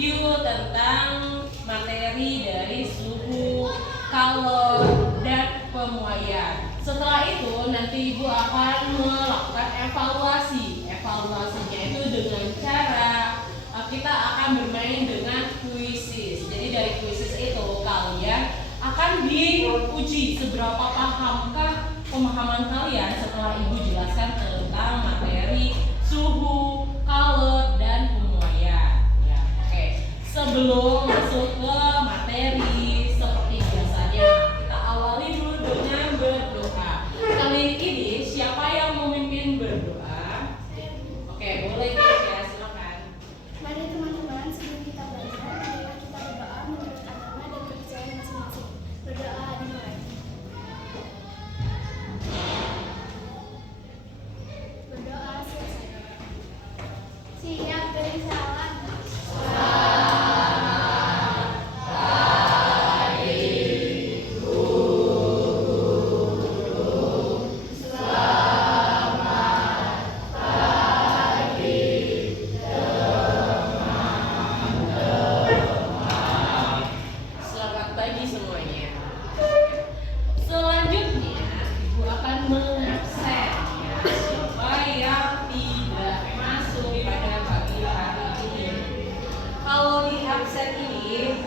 review tentang materi dari suhu, kalor, dan pemuaian. Setelah itu nanti Ibu akan melakukan evaluasi. Evaluasinya itu dengan cara kita akan bermain dengan kuisis. Jadi dari kuisis itu kalian akan diuji seberapa pahamkah pemahaman kalian setelah Ibu jelaskan tentang materi suhu, kalor, dan pemuaian. Ya, oke. Sebelum masuk ke materi seperti biasanya, kita awali dulu dengan berdoa. Kali ini siapa yang memimpin berdoa? Oke, boleh ya, silakan. Mari teman-teman, sebelum kita belajar, marilah kita berdoa menurut agama dan kepercayaan masing-masing. Berdoa dimulai. Berdoa selesai. Siap beri salam. Selamat pagi semuanya. Selanjutnya Ibu akan mengabsen ya, siapa yang tidak masuk pada pagi hari ini. Kalau di absen ini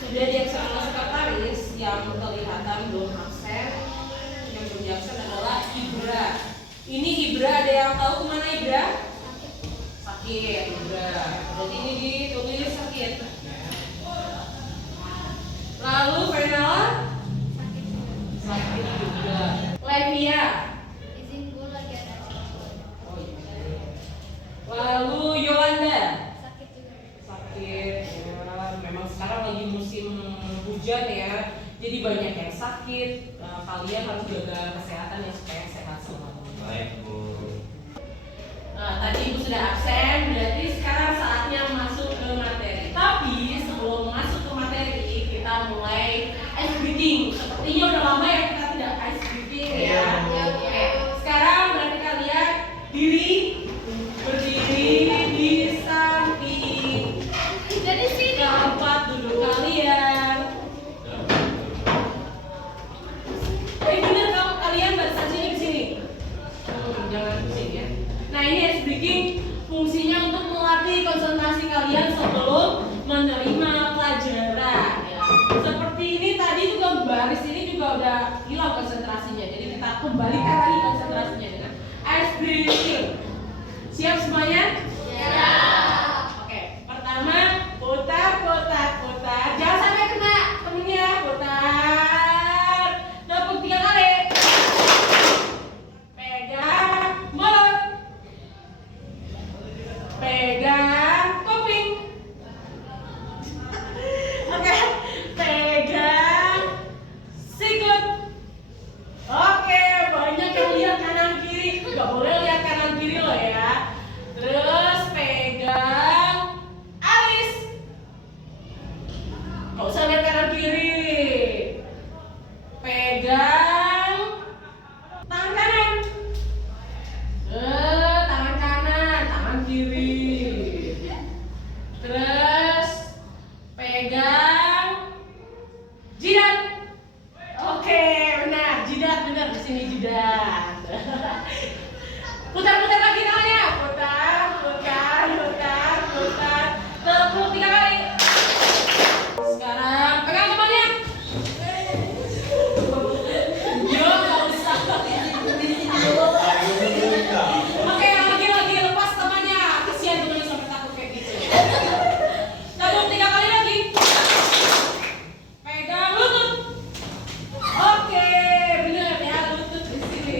sudah diabsen oleh sekretaris, yang kelihatan belum absen, yang belum diabsen adalah Ibra. Ini Ibra, ada yang tahu kemana Ibra? Sakit Ibra. Jadi ini ditulis sakit. Lalu Fenala sakit juga. Levia. Izin Bu lagi ada acara. Oh, iya. Lalu Yolanda. Sakit juga. Sakit ya, memang sekarang lagi musim hujan ya, jadi banyak yang sakit. Kalian harus jaga kesehatan ya supaya sehat semua. Baik, Bu. Nah, tadi Ibu sudah absen, berarti sekarang saatnya masuk ke materi. Tapi sebelum masuk ke materi, kita mulai ice breaking. Sepertinya udah lama ya kita tidak ice breaking ya. Oke, sekarang berarti kalian berdiri di samping. Jadi sini. Tempat duduk kalian. Bener kalau kalian batasannya di sini. Jangan di sini ya. Nah, ini ice breaking fungsinya untuk melatih konsentrasi kalian sebelum menerima pelajaran ya. Seperti ini tadi juga baris ini juga udah hilang konsentrasinya. Jadi kita kembalikan lagi konsentrasinya dengan ice breaking. Siap semuanya? Oke, pertama putar. Jangan sampai kena temennya. Putar. Tepuk 3 kali. Pegang mulut. Pegang kuping. Oke, pegang sikut. Oke, banyak yang lihat kanan kiri. Gak boleh lihat kanan kiri loh ya. Terus pegang alis. Gak usah lihat kanan kiri. Pegang tangan kanan. Tangan kanan, tangan kiri. Terus pegang jidat. Oke, benar, jidat benar di sini jidat. Putar lagi tangannya. Putar. Tepuk 3 kali. Sekarang pegang temannya. Yo, nggak usah. Oke, lagi lepas temannya. Kasihan temannya sampai takut kayak gitu. Tepuk 3 kali lagi. Pegang lutut. Oke, benar ya, lutut di sini.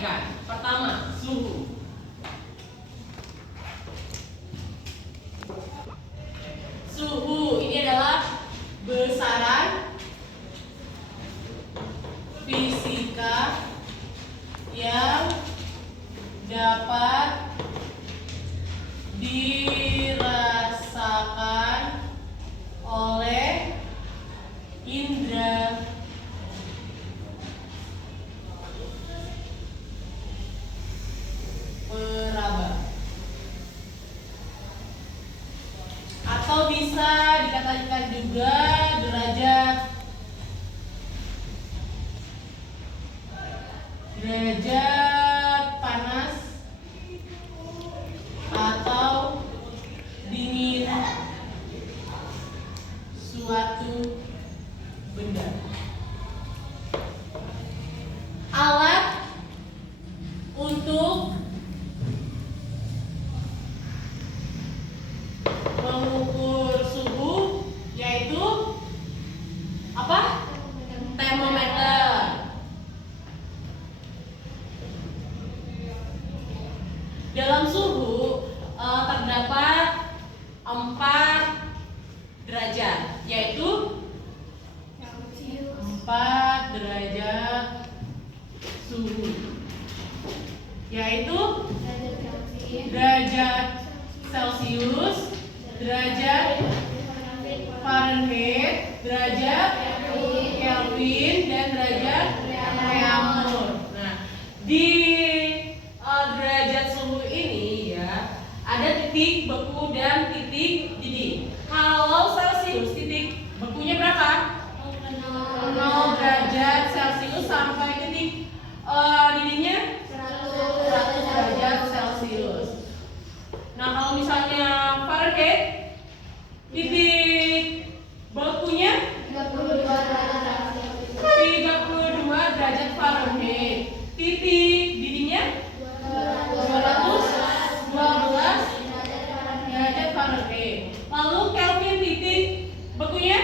sampaikan. Pertama, suhu. Suhu ini adalah besaran fisika yang dapat dirasakan oleh indera peraba, atau bisa dikatakan juga derajat panas atau dingin suatu benda. Alat untuk mengukur suhu yaitu apa? Termometer. Dalam suhu terdapat 4 derajat, yaitu 4 derajat suhu, yaitu derajat Celcius, derajat Fahrenheit, derajat Kelvin, dan derajat Reaumur. Nah, di derajat suhu ini ya ada titik beku dan titik didih. Kalau Celcius titik bekunya berapa? 0 derajat Celcius sampai titik didihnya 100 derajat Celcius. Nah, kalau misalnya Fahrenheit titik bekunya 32 derajat Fahrenheit, titik didihnya 212 derajat Fahrenheit. Lalu Kelvin titik bekunya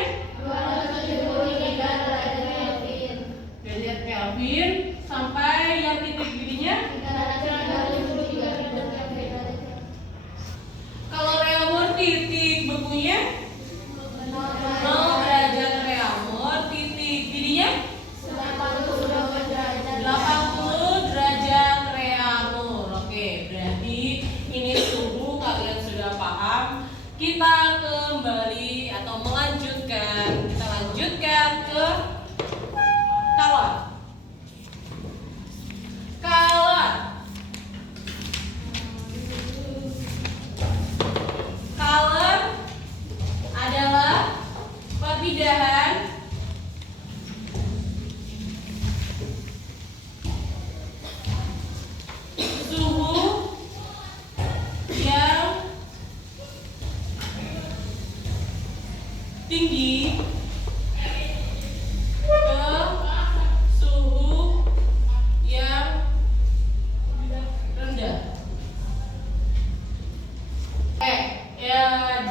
273 derajat Kelvin sampai yang titik didihnya. Kalau Reaumur titik bekunya 0 derajat Reaumur, titik didihnya 80 derajat Reaumur. Oke, berarti ini suhu, kalian sudah paham. Kita kembali atau melanjutkan. Kita lanjutkan ke kalor. Kalor. Kalor adalah perpindahan suhu yang tinggi ke suhu yang rendah.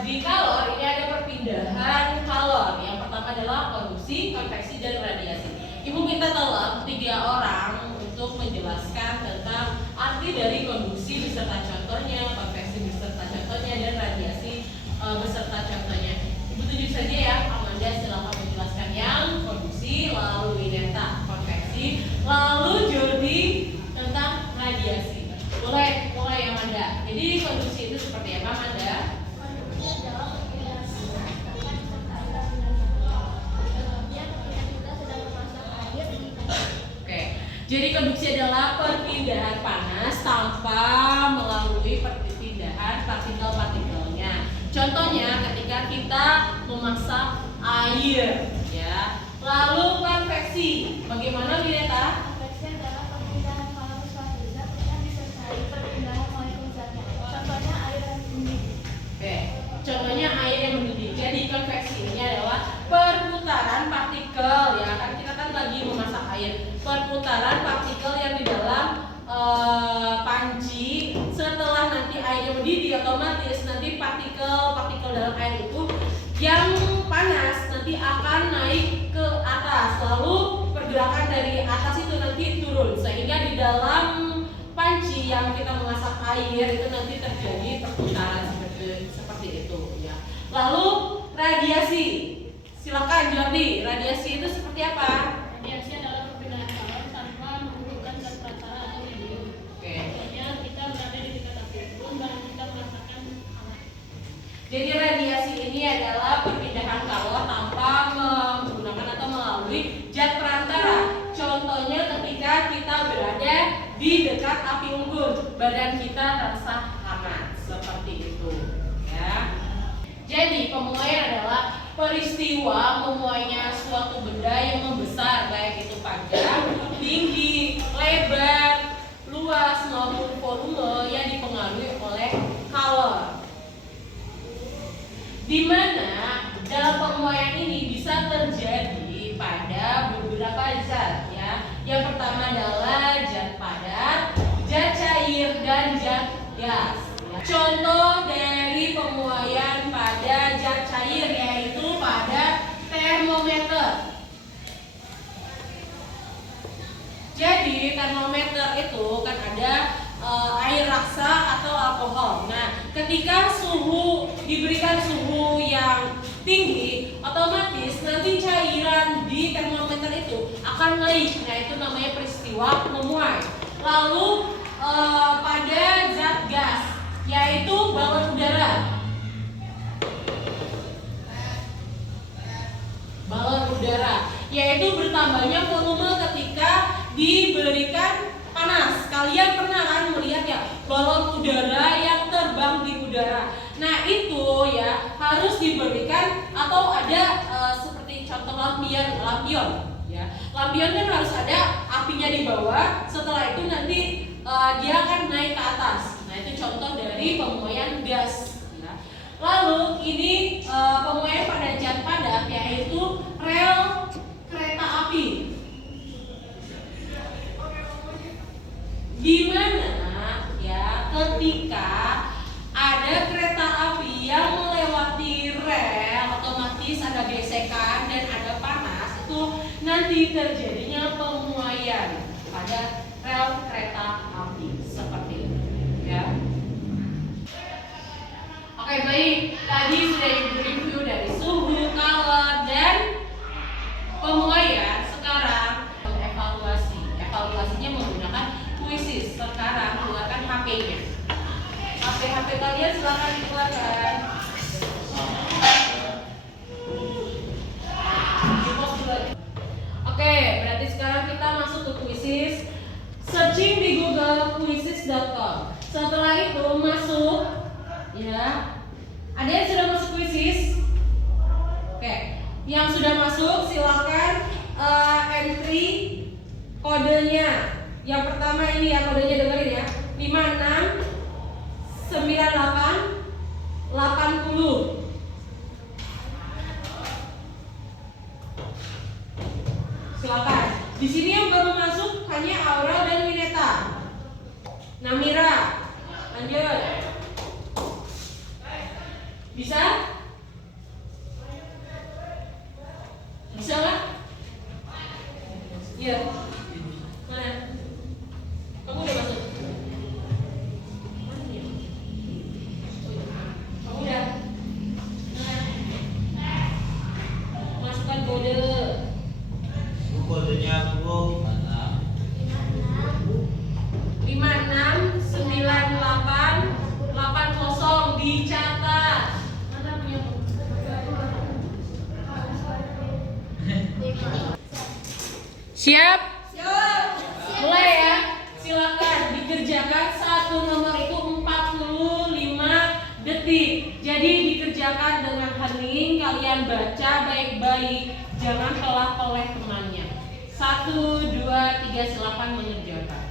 Di kalor ini ada perpindahan kalor. Yang pertama adalah konduksi, konveksi, dan radiasi. Ibu minta tolong 3 orang untuk menjelaskan tentang arti dari konduksi beserta contohnya, konveksi beserta contohnya, dan radiasi beserta contohnya. Ibu tunjuk saja ya. Amanda silakan menjelaskan yang konduksi, lalu Wineta konveksi, lalu Jody tentang radiasi. Mulai Amanda. Jadi konduksi itu seperti apa, Amanda? Jadi konduksi adalah perpindahan panas tanpa melalui perpindahan partikel-partikelnya. Contohnya ketika kita memasak air, ya. Lalu konveksi, bagaimana Bineta? Konveksi adalah perpindahan kalor suatu zat yang disertai perpindahan molekul zatnya. Contohnya air yang mendidih. Oke, contohnya air yang mendidih. Jadi konveksi ini adalah perputaran partikel, ya kan kita kan lagi memasak air. Perputaran partikel yang di dalam panci. Setelah nanti airnya mendidih, otomatis nanti partikel-partikel dalam air itu yang panas nanti akan naik ke atas, lalu pergerakan dari atas itu nanti turun, sehingga di dalam panci yang kita memasak air itu nanti terjadi perputaran seperti itu ya. Lalu radiasi, silakan Jordi, radiasi itu seperti apa? Radiasi adalah perpindahan kalor tanpa menggunakan zat pratara atau medium. Oke. Artinya kita berada di dekat api unggun dan kita merasakan hangat. Jadi radiasi ini adalah perpindahan kalor tanpa menggunakan atau melalui zat perantara. Contohnya ketika kita berada di dekat api unggun, badan kita terasa hangat seperti itu ya. Jadi pemuaian adalah peristiwa memuainya suatu benda yang membesar, baik itu panjang, tinggi, lebar, luas maupun volume yang dipengaruhi oleh kalor. Di mana dalam pemuaian ini bisa terjadi pada beberapa zat ya. Yang pertama adalah zat padat, zat cair, dan zat gas. Contoh dari pemuaian pada zat cair yaitu pada termometer. Jadi termometer itu kan ada air raksa atau alkohol. Nah, ketika suhu diberikan suhu yang tinggi, otomatis nanti cairan di termometer itu akan naik. Nah, itu namanya peristiwa memuai. Lalu pada zat gas yaitu balon udara. Balon udara yaitu bertambahnya volume ketika diberikan panas. Kalian pernah kan melihat ya balon udara yang terbang di udara. Nah itu ya harus diberikan atau ada seperti contoh lampion ya. Lampion kan harus ada apinya di bawah. Setelah itu nanti dia akan naik ke atas. Nah itu contoh dari pemuaian gas ya. Lalu ini pemuaian pada zat padat yaitu rel kereta api. Di mana ya ketika ada kereta api yang melewati rel, otomatis ada gesekan dan ada panas, itu nanti terjadinya pemuaian pada rel kereta api seperti itu ya. Oke baik, tadi sudah di-review dari suhu, kalor, dan pemuaian. Sekarang evaluasi. Evaluasinya menggunakan kuisis. Sekarang keluarkan HP-nya. HP kalian silakan dikeluarkan. Oke, berarti sekarang kita masuk ke kuisis. Searching di Google quizzes.com. Setelah itu masuk ya. Ada yang sudah masuk kuisis? Oke, yang sudah masuk silakan entry kodenya. Yang pertama ini ya kodenya, dengerin ya. 569880. Silakan. Di sini yang baru masuk hanya Aurel dan Wineta. Namira. Lanjut. Bisa? Bisa nggak? Iya. Mana? Kamu udah masuk? Kamu udah? Masukkan kode. Kodenya Bu mana? 569880 dicatat. Mana punya? Siap? Siap. Mulai ya. Silakan dikerjakan. Satu nomor itu 45 detik. Jadi dikerjakan dengan hening. Kalian baca baik-baik. Jangan telah-telah temannya. 1, 2, 3 silakan mengerjakan.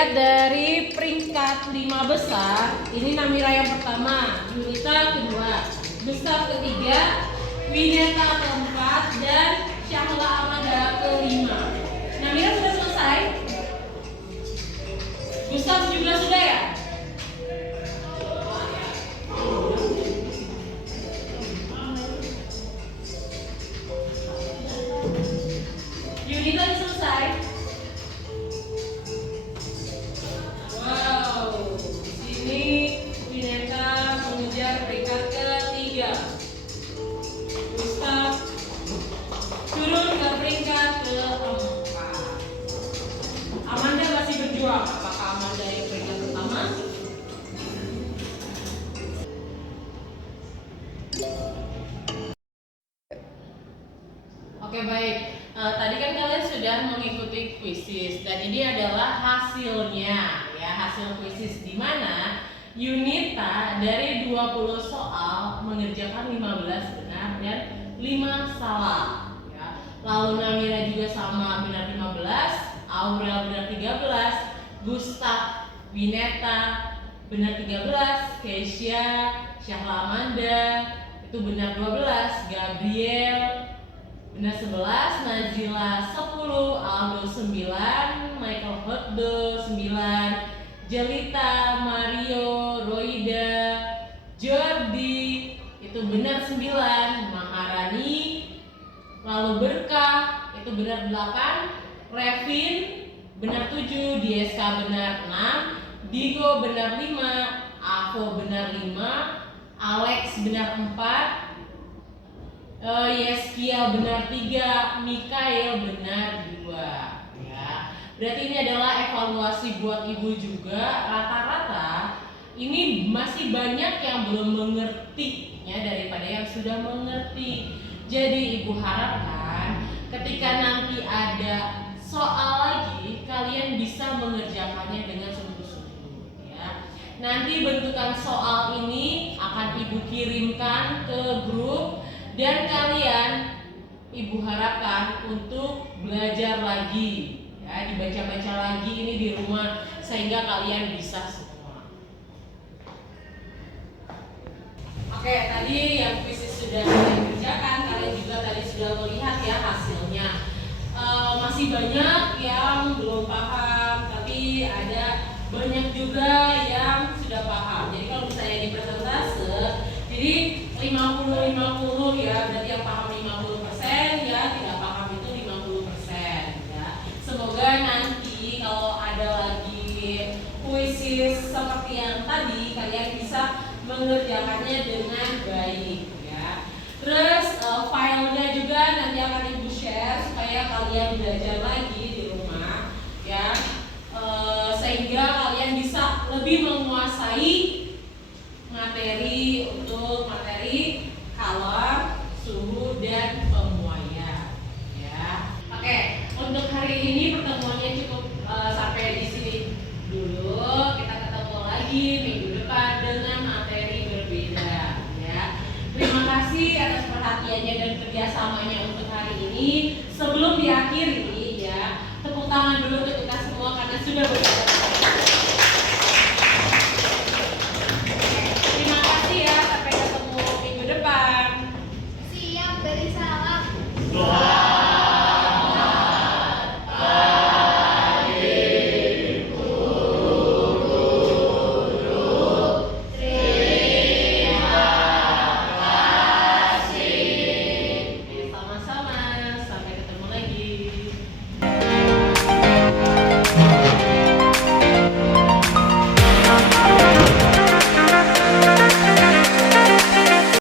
dilihat dari peringkat 5 besar, ini Namira yang pertama, Yunita kedua, Gustaf ketiga, Wineta keempat, dan Syahla Amanda kelima. Namira sudah selesai? Gustaf juga sudah ya? Yunita sudah selesai? Wow, di sini Wineta mengejar peringkat ketiga. Gustaf turun ke peringkat keempat. Amanda masih berjuang. Apakah Amanda yang peringkat pertama? Oke, baik. Tadi kan kalian sudah mengikuti kuisis dan ini adalah hasilnya ya, hasil kuisis di mana Yunita dari 20 soal mengerjakan 15 benar dan 5 salah ya. Lalu Namira juga sama, benar 15, Aurel benar 13, Gustaf, Wineta benar 13, Keisha, Syahla Amanda itu benar 12, Gabriel benar 11, Nazila 10, Aldo 9, Michael Hotdo 9, Jelita, Mario, Roida, Jordi itu benar 9, Maharani, lalu Berkah itu benar 8, Revin benar 7, DSK benar 6, Digo benar 5, Avo benar 5, Alex benar 4, Yeskiel benar 3, Mikael benar 2 ya. Berarti ini adalah evaluasi buat ibu juga. Rata-rata ini masih banyak yang belum mengerti ya daripada yang sudah mengerti. Jadi ibu harapkan ketika nanti ada soal lagi kalian bisa mengerjakannya dengan sungguh-sungguh ya. Nanti bentukan soal ini akan ibu kirimkan ke grup dan kalian ibu harapkan untuk belajar lagi ya, dibaca-baca lagi ini di rumah sehingga kalian bisa semua. Oke, tadi yang kuisis sudah kalian kerjakan, kalian juga tadi sudah melihat ya hasilnya. Masih banyak yang belum paham, tapi ada banyak juga yang sudah paham. Jadi kalau misalnya di persentase, jadi 50-50 ya, berarti yang paham 50% ya, tidak paham itu 50% ya. Semoga nanti kalau ada lagi kuisis seperti yang tadi kalian bisa mengerjakannya dengan baik ya. Terus filenya juga nanti akan ibu share supaya kalian belajar lagi di rumah ya, sehingga kalian bisa lebih menguasai materi untuk materi kalor, suhu, dan pemuaian ya. Oke, untuk hari ini pertemuannya cukup sampai di sini dulu. Kita ketemu lagi minggu depan dengan materi berbeda ya. Terima kasih atas perhatiannya dan kerjasamanya untuk hari ini. Sebelum diakhiri ya, tepuk tangan dulu untuk kita semua karena sudah bekerja